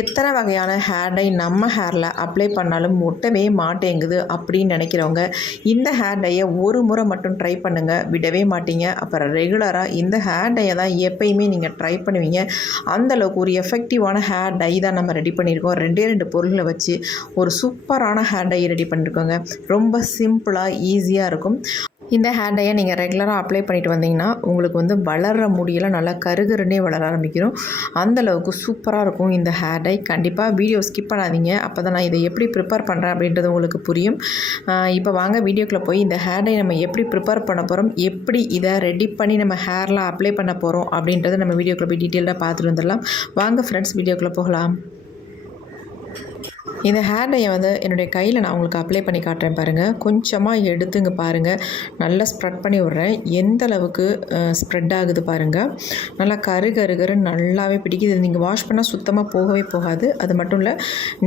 எத்தனை வகையான hair dye நம்ம ஹேரில் அப்ளை பண்ணாலும் ஒட்டவே மாட்டேங்குது அப்படின்னு நினைக்கிறவங்க இந்த ஹேர் டையை ஒரு முறை மட்டும் ட்ரை பண்ணுங்கள், விடவே மாட்டீங்க. அப்புறம் ரெகுலராக இந்த ஹேர் டையை தான் எப்பயுமே நீங்கள் ட்ரை பண்ணுவீங்க. அந்தளவுக்கு ஒரு எஃபெக்டிவான ஹேர் டை தான் நம்ம ரெடி பண்ணியிருக்கோம். ரெண்டு பொருளை வச்சு ஒரு சூப்பரான ஹேர் டை ரெடி பண்ணியிருக்கோங்க. ரொம்ப சிம்பிளாக ஈஸியாக இருக்கும். இந்த ஹேர் டையை நீங்கள் ரெகுலராக அப்ளை பண்ணிட்டு வந்தீங்கன்னா உங்களுக்கு வந்து வளர்கிற முடியெல்லாம் நல்லா கருகருன்னே வளர ஆரம்பிக்கிறோம். அந்தளவுக்கு சூப்பராக இருக்கும் இந்த ஹேர் டை. கண்டிப்பாக வீடியோ ஸ்கிப் பண்ணாதீங்க, அப்போ தான் நான் இதை எப்படி ப்ரிப்பேர் பண்ணுறேன் அப்படின்றது உங்களுக்கு புரியும். இப்போ வாங்க வீடியோக்குள்ளே போய் இந்த ஹேர் டை நம்ம எப்படி ப்ரிப்பேர் பண்ண போகிறோம், எப்படி இதை ரெடி பண்ணி நம்ம ஹேரில் அப்ளை பண்ண போகிறோம் அப்படின்றத நம்ம வீடியோக்குள்ளே போய் டீட்டெயிலாக பார்த்துட்டு வந்துடலாம். வாங்க ஃப்ரெண்ட்ஸ், வீடியோக்குள்ளே போகலாம். இந்த ஹேர் டையை வந்து என்னுடைய கையில் நான் உங்களுக்கு அப்ளை பண்ணி காட்டுறேன் பாருங்கள். கொஞ்சமாக எடுத்துங்க பாருங்கள், நல்லா ஸ்ப்ரெட் பண்ணி விட்றேன். எந்த அளவுக்கு ஸ்ப்ரெட் ஆகுது பாருங்கள். நல்லா கரு நல்லாவே பிடிக்குது. நீங்கள் வாஷ் பண்ணால் சுத்தமாக போகவே போகாது. அது மட்டும் இல்லை,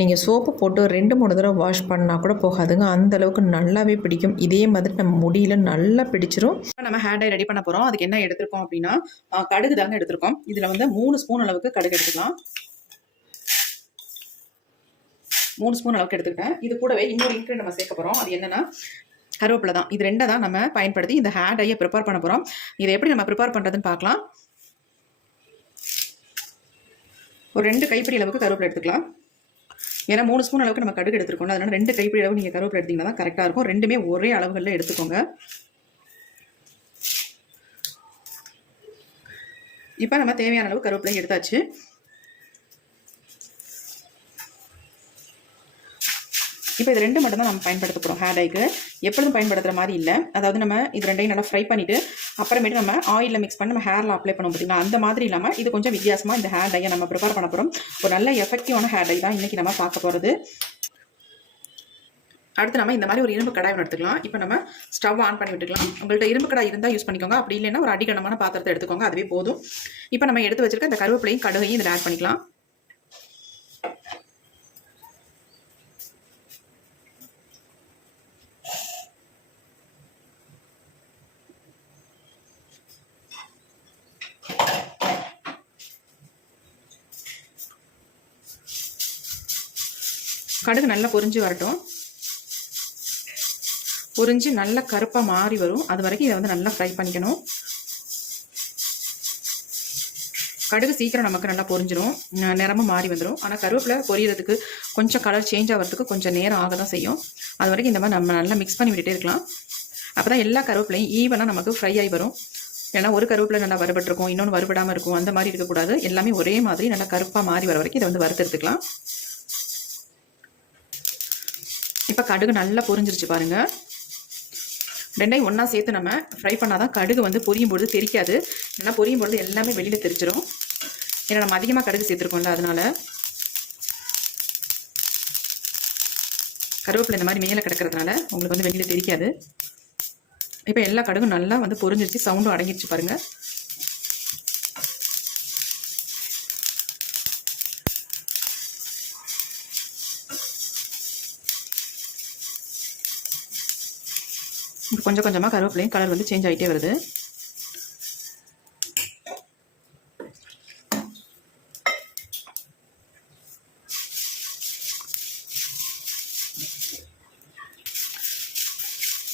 நீங்கள் சோப்பு போட்டு 2-3 தடவை வாஷ் பண்ணால் கூட போகாதுங்க. அந்தளவுக்கு நல்லாவே பிடிக்கும். இதே மாதிரி நம்ம முடியல நல்லா பிடிச்சிரும். நம்ம ஹேர் டை ரெடி பண்ண போகிறோம். அதுக்கு என்ன எடுத்துருக்கோம் அப்படின்னா, கடுகு தாங்க எடுத்துருக்கோம். இதில் வந்து 3 ஸ்பூன் அளவுக்கு கடுகு எடுத்துக்கலாம். 3 ஸ்பூன் அளவுக்கு எடுத்துக்கிட்டேன். இது கூடவே இன்னொரு இன்க்ரீடியன்ட் நம்ம சேர்க்க போகிறோம். அது என்னென்னா கருவேப்பிலை தான். இது 2 தான் நம்ம பயன்படுத்தி இந்த ஹேர் டையை ப்ரிப்பேர் பண்ண போகிறோம். இதை எப்படி நம்ம ப்ரிப்பேர் பண்ணுறதுன்னு பார்க்கலாம். ஒரு 2 கைப்பிடி அளவுக்கு கருவேப்பிலை எடுத்துக்கலாம். ஏன்னா 3 ஸ்பூன் அளவுக்கு நம்ம கடுகு எடுத்துருக்கோம். அதனால் 2 கைப்பிடி அளவு நீங்கள் கருவேப்பிலை எடுத்திங்கன்னா தான் கரெக்டாக இருக்கும். ரெண்டுமே ஒரே அளவுகளில் எடுத்துக்கோங்க. இப்போ நம்ம தேவையான அளவு கருவேப்பிலை எடுத்தாச்சு. இப்போ இது 2 மட்டும் தான் நம்ம பயன்படுத்த போகிறோம் ஹேர் டைக்கு. எப்பொழுதும் பயன்படுத்துகிற மாதிரி இல்லை. அதாவது நம்ம இது 2ஐயும் நல்லா ஃப்ரை பண்ணிவிட்டு அப்புறமேட்டு நம்ம ஆயிலில் மிக்ஸ் பண்ணி நம்ம ஹேரில் அப்ளை பண்ணுவோம் பார்த்தீங்களா, அந்த மாதிரி இல்லாமல் இது கொஞ்சம் வித்தியாசமாக இந்த ஹேர் டையை நம்ம ப்ரிப்பேர் பண்ண போகிறோம். ஒரு நல்ல எஃபெக்டிவான ஹேர் டை தான் இன்றைக்கி நம்ம பார்க்க போகிறது. அடுத்து நம்ம இந்த மாதிரி ஒரு இரும்பு கடாய் எடுத்துக்கலாம். இப்போ நம்ம ஸ்டவ் ஆன் பண்ணி விட்டுக்கலாம். உங்கள்கிட்ட இரும்பு கடாய் இருந்தால் யூஸ் பண்ணிக்கோங்க, அப்படி இல்லைன்னா ஒரு அடிக்கனமான பாத்திரத்தை எடுத்துக்கோங்க, அதுவே போதும். இப்போ நம்ம எடுத்து வச்சிருக்க இந்த கருவேப்பிலையும் கடுகையும் இதில் ஆட் பண்ணிக்கலாம். கடுகு நல்லா பொரிஞ்சு வரட்டும். பொரிஞ்சு நல்லா கருப்பாக மாறி வரும். அது வரைக்கும் இதை வந்து நல்லா ஃப்ரை பண்ணிக்கணும். கடுகு சீக்கிரம் நமக்கு நல்லா பொரிஞ்சிடும், நிறமும் மாறி வந்துடும். ஆனால் கருவேப்பிலை பொரியறதுக்கு கொஞ்சம் கலர் சேஞ்ச் ஆகிறதுக்கு கொஞ்சம் நேரம் ஆக தான் செய்யும். அது வரைக்கும் இந்த மாதிரி நம்ம நல்லா மிக்ஸ் பண்ணி விட்டுட்டே இருக்கலாம். அப்போ தான் எல்லா கருவேப்பிலையும் ஈவனாக நமக்கு ஃப்ரை ஆகி வரும். ஏன்னா ஒரு கருவேப்பிலை நல்லா வறுபட்டுருக்கும், இன்னொன்று வறுபடாமல் இருக்கும். அந்த மாதிரி இருக்கக்கூடாது. எல்லாமே ஒரே மாதிரி நல்லா கருப்பாக மாறி வர வரைக்கும் இதை வந்து வறுத்து எடுத்துக்கலாம். இப்போ கடுகு நல்லா பொரிஞ்சிருச்சு பாருங்கள். 2ஐயும் ஒன்றா சேர்த்து நம்ம ஃப்ரை பண்ணால் தான் கடுகு வந்து பொரியும் பொழுது தெரிக்காது. ஏன்னா பொரியும் பொழுது எல்லாமே வெளியில் தெரிச்சிடும். ஏன்னா நம்ம அதிகமாக கடுகு சேர்த்துருக்கோம்ல, அதனால கருவேப்பிலை இந்த மாதிரி மேலே கிடக்கிறதுனால உங்களுக்கு வந்து வெளியில் தெரிக்காது. இப்போ எல்லா கடுகும் நல்லா வந்து பொரிஞ்சிருச்சு, சவுண்டும் அடங்கிடுச்சு பாருங்கள். கொஞ்சம் கொஞ்சமாக கருவேப்பிலையும் கலர் வந்து சேஞ்ச் ஆகிட்டே வருது.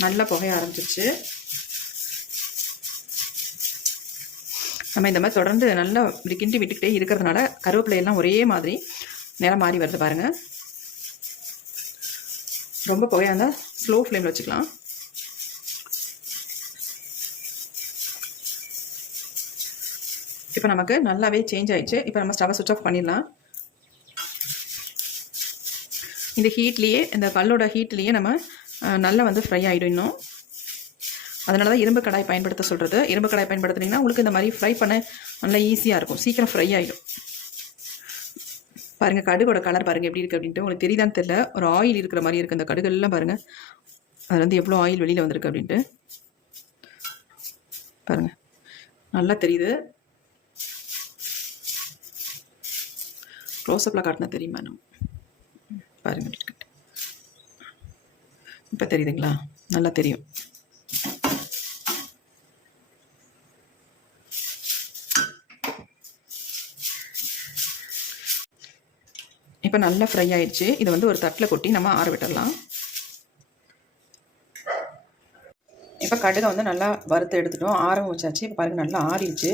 நல்லா புகைய ஆரம்பிச்சிருச்சு. நம்ம இந்த மாதிரி தொடர்ந்து நல்லா இப்படி கிண்டி விட்டுக்கிட்டே இருக்கிறதுனால கருவேப்பிலையெல்லாம் ஒரே மாதிரி நிறம் மாறி வருது பாருங்கள். ரொம்ப புகையாக இருந்தால் ஸ்லோ ஃப்ளேமில் வச்சுக்கலாம். இப்போ நமக்கு நல்லாவே சேஞ்ச் ஆயிடுச்சு. இப்போ நம்ம ஸ்டவ்வை சுவிட்ச் ஆஃப் பண்ணிடலாம். இந்த ஹீட்லேயே, இந்த கல்லோட ஹீட்லேயே நம்ம நல்லா வந்து ஃப்ரை ஆகிடும் இன்னும். அதனால தான் இரும்பு கடாய் பயன்படுத்த சொல்கிறது. இரும்பு கடாய் பயன்படுத்துனீங்கன்னா உங்களுக்கு இந்த மாதிரி ஃப்ரை பண்ண நல்லா ஈஸியாக இருக்கும், சீக்கிரம் ஃப்ரை ஆகிடும். பாருங்கள் கடுகோட கலர் பாருங்கள் எப்படி இருக்குது அப்படின்ட்டு. உங்களுக்கு தெரியுதான்னு தெரியல, ஒரு ஆயில் இருக்கிற மாதிரி இருக்குது. அந்த கடுகெல்லாம் பாருங்கள், அதில் வந்து எவ்வளோ ஆயில் வெளியில் வந்திருக்கு அப்படின்ட்டு பாருங்கள், நல்லா தெரியுது. க்ளோஸ்அப்பில் காட்டினா தெரியுமா நம்ம பாருங்கள். இப்போ தெரியுதுங்களா? நல்லா தெரியும். இப்போ நல்லா ஃப்ரை ஆயிடுச்சு. இதை வந்து ஒரு தட்டில் கொட்டி நம்ம ஆற விட்டுடலாம். இப்போ கடுகை வந்து நல்லா வறுத்து எடுத்துட்டோம், ஆரவும் வச்சாச்சு. இப்போ பாருங்கள் நல்லா ஆறிடுச்சு.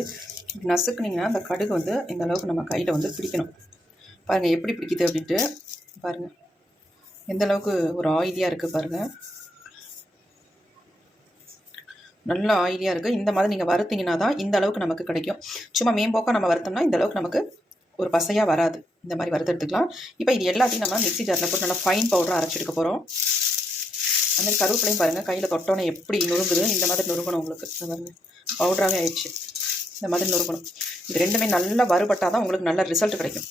நசுக்குனிங்கன்னா அந்த கடுகு வந்து இந்த அளவுக்கு நம்ம கையில் வந்து பிடிக்கணும். பாருங்கள் எப்படி பிடிக்குது அப்படின்ட்டு. பாருங்கள் எந்த அளவுக்கு ஒரு ஆயிலியாக இருக்குது பாருங்கள். நல்லா ஆயிலியாக இருக்குது. இந்த மாதிரி நீங்கள் வறுத்திங்கன்னா தான் இந்த அளவுக்கு நமக்கு கிடைக்கும். சும்மா மேம்போக்காக நம்ம வறுத்தோம்னா இந்த அளவுக்கு நமக்கு ஒரு பசையாக வராது. இந்த மாதிரி வறுத்து எடுத்துக்கலாம். இப்போ இது எல்லாத்தையும் நம்ம மிக்ஸி ஜாரில் போட்டு நல்லா ஃபைன் பவுடராக அரைச்சிருக்க போகிறோம். அந்த மாதிரி கருவேப்பிலையும் பாருங்கள் கையில் தொட்டோன்னே எப்படி நொறுங்குது. இந்த மாதிரி நொறுக்கணும் உங்களுக்கு. இந்த பாருங்கள் பவுடராகவே ஆயிடுச்சு. இந்த மாதிரி நொறுக்கணும். இது ரெண்டுமே நல்லா வறுபட்டால் தான் உங்களுக்கு நல்ல ரிசல்ட் கிடைக்கும்.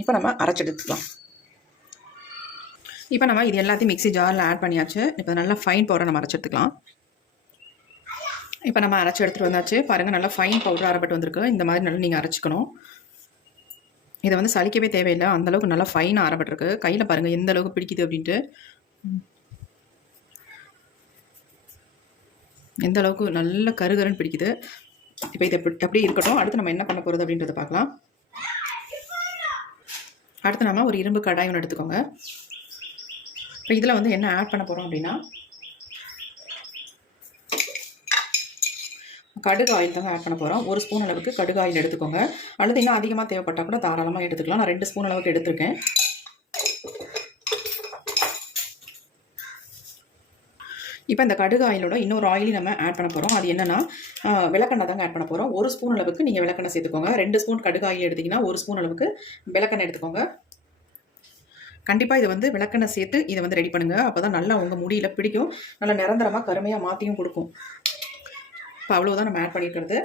இப்போ நம்ம அரைச்சி எடுத்துக்கலாம். இப்போ நம்ம இது எல்லாத்தையும் மிக்ஸி ஜாரில் ஆட் பண்ணியாச்சு. இப்போ நல்லா ஃபைன் பவுடரை நம்ம அரைச்சி எடுத்துக்கலாம். இப்போ நம்ம அரைச்சி எடுத்துகிட்டு வந்தாச்சு. பாருங்கள் நல்லா ஃபைன் பவுடர் அரைப்பட்டு வந்திருக்கு. இந்த மாதிரி நல்லா நீங்கள் அரைச்சிக்கணும். இதை வந்து சலிக்கவே தேவையில்லை, அந்தளவுக்கு நல்லா ஃபைனாக அரைப்பட்டிருக்கு. கையில் பாருங்கள் எந்த அளவுக்கு பிடிக்குது அப்படின்ட்டு. எந்த அளவுக்கு நல்ல கருகருன்னு பிடிக்குது. இப்போ இதை அப்படியே இருக்கட்டும். அடுத்து நம்ம என்ன பண்ண போகிறது அப்படின்றத பார்க்கலாம். அடுத்து நம்ம ஒரு இரும்பு கடாய் ஒன்று எடுத்துக்கோங்க. இப்போ இதில் வந்து என்ன ஆட் பண்ண போகிறோம் அப்படின்னா கடுகு ஆயில் தாங்க ஆட் பண்ண போகிறோம். 1 ஸ்பூன் அளவுக்கு கடுகு ஆயில் எடுத்துக்கோங்க. அல்லது இன்னும் அதிகமாக தேவைப்பட்டால் கூட தாராளமாக எடுத்துக்கலாம். நான் 2 ஸ்பூன் அளவுக்கு எடுத்துருக்கேன். இப்போ இந்த கடுகு ஆயிலோட இன்னொரு ஆயிலையும் நம்ம ஆட் பண்ண போகிறோம். அது என்னென்னா விளக்கெண்ணெய் தாங்க ஆட் பண்ண போகிறோம். 1 ஸ்பூன் அளவுக்கு நீங்கள் விளக்கெண்ணெய் சேர்த்துக்கோங்க. 2 ஸ்பூன் கடுகு ஆயில் எடுத்திங்கன்னா 1 ஸ்பூன் அளவுக்கு விளக்கெண்ணெய் எடுத்துக்கோங்க. கண்டிப்பாக இதை வந்து விளக்கெண்ணெய் சேர்த்து இதை வந்து ரெடி பண்ணுங்கள். அப்போ தான் நல்லா உங்கள் முடியில் பிடிக்கும். நல்லா நிரந்தரமாக கருமையாக மாற்றியும் கொடுக்கும். இப்போ அவ்வளோதான் நம்ம ஆட் பண்ணியிருக்கிறது.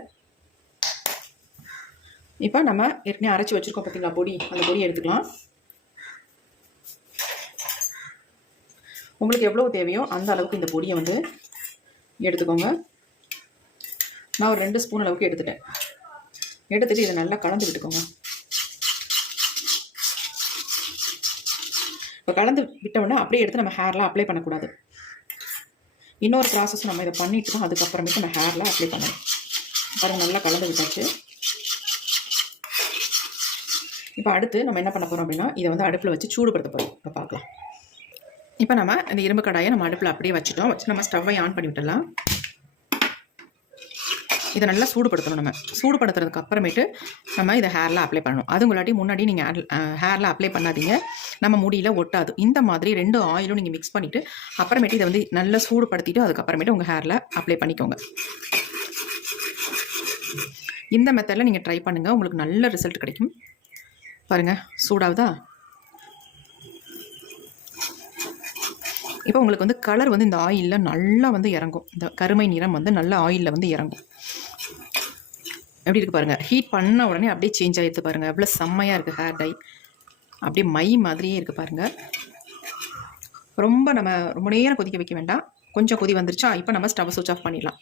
இப்போ நம்ம ஏற்கனவே அரைச்சி வச்சுருக்கோம் பார்த்தீங்களா பொடி, அந்த பொடியை எடுத்துக்கலாம். உங்களுக்கு எவ்வளோ தேவையோ அந்த அளவுக்கு இந்த பொடியை வந்து எடுத்துக்கோங்க. நான் ஒரு 2 ஸ்பூன் அளவுக்கு எடுத்துட்டேன். எடுத்துகிட்டு இதை நல்லா கலந்து விட்டுக்கோங்க. இப்போ கலந்து விட்டோம்னா அப்படியே எடுத்து நம்ம ஹேர்லாம் அப்ளை பண்ணக்கூடாது. இன்னொரு ப்ராசஸ் நம்ம இதை பண்ணிவிட்டு தான் அதுக்கப்புறமேட்டு நம்ம ஹேரில் அப்ளை பண்ணணும். பாருங்கள் நல்லா கலந்து விட்டாச்சு. இப்போ அடுத்து நம்ம என்ன பண்ண போகிறோம் அப்படின்னா இதை வந்து அடுப்பில் வச்சு சூடுபடுத்த போகிறோம். இப்போ பார்க்கலாம். இப்போ நம்ம இந்த இரும்பு கடாயை நம்ம அடுப்பில் அப்படியே வச்சுட்டோம். வச்சு நம்ம ஸ்டவ்வை ஆன் பண்ணி விட்டுடலாம். இதை நல்லா சூடுபடுத்தணும். நம்ம சூடுபடுத்துறதுக்கு அப்புறமேட்டு நம்ம இதை ஹேரில் அப்ளை பண்ணணும். அதுங்களாட்டி முன்னாடி நீங்கள் ஹேரில் அப்ளை பண்ணாதீங்க, நம்ம முடியில் ஒட்டாது. இந்த மாதிரி 2 ஆயிலும் நீங்கள் மிக்ஸ் பண்ணிவிட்டு அப்புறமேட்டு இதை வந்து நல்லா சூடுபடுத்திட்டு அதுக்கப்புறமேட்டு உங்கள் ஹேரில் அப்ளை பண்ணிக்கோங்க. இந்த மெத்தடில் நீங்கள் ட்ரை பண்ணுங்கள், உங்களுக்கு நல்ல ரிசல்ட் கிடைக்கும். பாருங்கள் சூடாகுதா? இப்போ உங்களுக்கு வந்து கலர் வந்து இந்த ஆயிலில் நல்லா வந்து இறங்கும். இந்த கருமை நிறம் வந்து நல்ல ஆயிலில் வந்து இறங்கும். எப்படி இருக்குது பாருங்கள். ஹீட் பண்ண உடனே அப்படியே சேஞ்ச் ஆகிடுது பாருங்கள். எவ்வளோ செம்மையாக இருக்குது ஹேர் டை. அப்படியே மை மாதிரியே இருக்குது பாருங்கள். ரொம்ப நேரம் கொதிக்க வைக்க வேண்டாம். கொஞ்சம் கொதி வந்துருச்சா இப்போ நம்ம ஸ்டவ் சுவிட்ச் ஆஃப் பண்ணிடலாம்.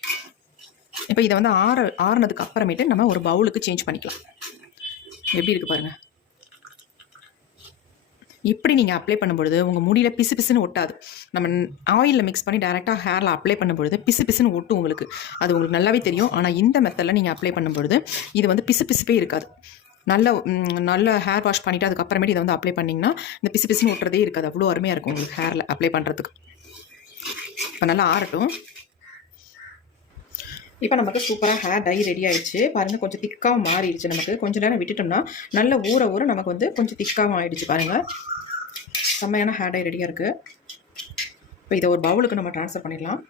இப்போ இதை வந்து ஆறுனதுக்கு அப்புறமேட்டு நம்ம ஒரு பவுலுக்கு சேஞ்ச் பண்ணிக்கலாம். எப்படி இருக்குது பாருங்கள். இப்படி நீங்கள் அப்ளை பண்ணும்பொழுது உங்கள் முடியில் பிசு பிசுன்னு ஒட்டாது. நம்ம ஆயிலில் மிக்ஸ் பண்ணி டேரெக்டாக ஹேரில் அப்ளை பண்ணும்பொழுது பிசு பிசுன்னு ஒட்டும் உங்களுக்கு. அது உங்களுக்கு நல்லாவே தெரியும். ஆனால் இந்த மெத்தடில் நீங்கள் அப்ளை பண்ணும்பொழுது இது வந்து பிசு பிசுப்பே இருக்காது. நல்ல ஹேர் வாஷ் பண்ணிவிட்டு அதுக்கப்புறமேட்டு இதை வந்து அப்ளை பண்ணிங்கன்னா இந்த பிசு பிசுன்னு ஒட்டுறதே இருக்காது. அவ்வளோ அருமையாக இருக்கும் உங்களுக்கு ஹேரில் அப்ளை பண்ணுறதுக்கு. இப்போ நல்லா ஆறட்டும். இப்போ நமக்கு சூப்பராக ஹேர் டை ரெடி ஆகிடுச்சு. பாருங்கள் கொஞ்சம் திக்காகவும் மாறிடுச்சு. நமக்கு கொஞ்சம் நேரம் விட்டுட்டோம்னா நல்ல ஊற நமக்கு வந்து கொஞ்சம் திக்காகவும் ஆகிடுச்சு. பாருங்கள் செம்மையான ஹேர் டை ரெடியாக இருக்குது. இப்போ இதை ஒரு பவுலுக்கு நம்ம ட்ரான்ஸ்ஃபர் பண்ணிடலாம்.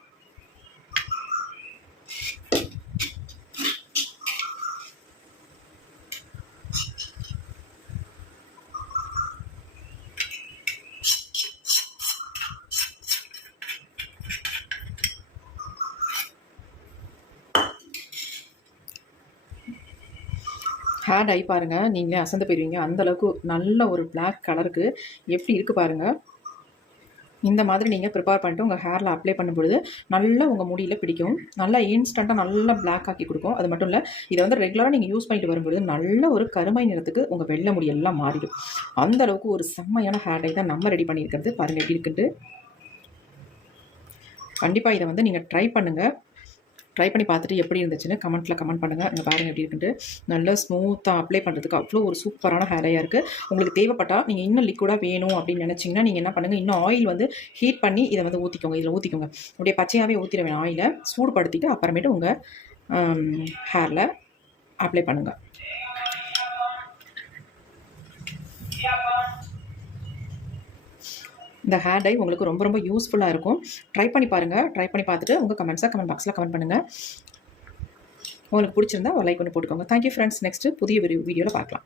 ஹேர் டை பாருங்கள், நீங்களே அசந்து போயிடுவீங்க. அந்தளவுக்கு நல்ல ஒரு பிளாக் கலருக்கு எப்படி இருக்குது பாருங்கள். இந்த மாதிரி நீங்கள் ப்ரிப்பேர் பண்ணிட்டு உங்கள் ஹேரில் அப்ளை பண்ணும்பொழுது நல்லா உங்கள் முடியில் பிடிக்கும். நல்லா இன்ஸ்டண்ட்டாக நல்லா பிளாக் ஆக்கி கொடுக்கும். அது மட்டும் இல்லை, இதை வந்து ரெகுலராக நீங்கள் யூஸ் பண்ணிட்டு வரும்பொழுது நல்ல ஒரு கருமை நிறத்துக்கு உங்கள் வெள்ளை முடி எல்லாம் மாறிடும். அந்தளவுக்கு ஒரு செம்மையான ஹேர் டை தான் நம்ம ரெடி பண்ணியிருக்கிறது. பாருங்கள் எப்படி இருக்குன்ட்டு. கண்டிப்பாக இதை வந்து நீங்கள் ட்ரை பண்ணுங்கள். ட்ரை பண்ணி பார்த்துட்டு எப்படி இருந்துச்சுன்னு கமெண்ட்டில் கமெண்ட் பண்ணுங்கள். இங்கே பாருங்கள் எப்படி இருக்குன்ட்டு. நல்லா ஸ்மூத்தாக அப்ளை பண்ணுறதுக்கு அவ்வளோ ஒரு சூப்பரான ஹேர் டையாக இருக்குது. உங்களுக்கு தேவைப்பட்டால் நீங்கள் இன்னும் லிக்விடாக வேணும் அப்படின்னு நினச்சிங்கன்னா நீங்கள் என்ன பண்ணுங்கள், இன்னும் ஆயில் வந்து ஹீட் பண்ணி இதை வந்து ஊற்றிக்கோங்க. இதில் ஊற்றிக்கோங்க. அப்படியே பச்சையாகவே ஊற்றிட வேணும். ஆயிலை சூடுபடுத்திட்டு அப்புறமேட்டு உங்கள் ஹேரில் அப்ளை பண்ணுங்கள். இந்த ஹேர் டை உங்களுக்கு ரொம்ப ரொம்ப யூஸ்ஃபுல்லாக இருக்கும். ட்ரை பண்ணி பாருங்கள். ட்ரை பண்ணி பார்த்துட்டு உங்கள் கமெண்ட் பாக்ஸில் கமெண்ட் பண்ணுங்கள். உங்களுக்கு பிடிச்சிருந்தா ஒரு லைக் ஒன்று போட்டுக்கோங்க. Thank you friends. நெக்ஸ்ட்டு புதிய வீடியோவில் பார்க்கலாம்.